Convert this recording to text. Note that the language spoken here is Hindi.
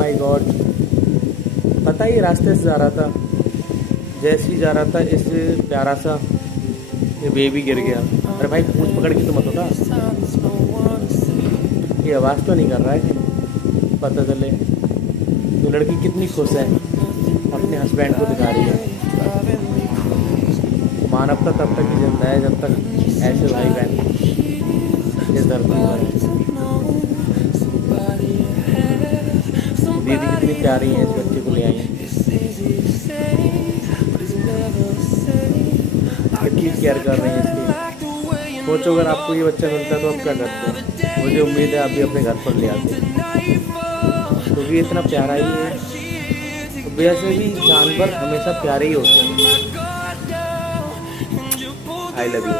माय गॉड, पता ही रास्ते से जा रहा था, जैसे ही जा रहा था इस प्यारा सा ये बेबी गिर गया। अरे भाई पूंछ पकड़ के तो मत होता, ये आवाज़ तो नहीं कर रहा है कि पता चले। तो लड़की कितनी खुश है, अपने हस्बैंड को दिखा रही है। मानवता तब तक ही जिंदा है जब तक ऐसे भाई बहन इस धरती पर है। दीदी कितनी प्यारी है, इस बच्चे को ले आई है, कितनी केयर कर रही है इसकी। सोचो अगर आपको ये बच्चा मिलता तो आप क्या करते? मुझे उम्मीद है आप भी अपने घर पर ले आते, क्योंकि ये इतना प्यारा ही है। तो वैसे भी जानवर हमेशा प्यारे ही होते हैं। I love you.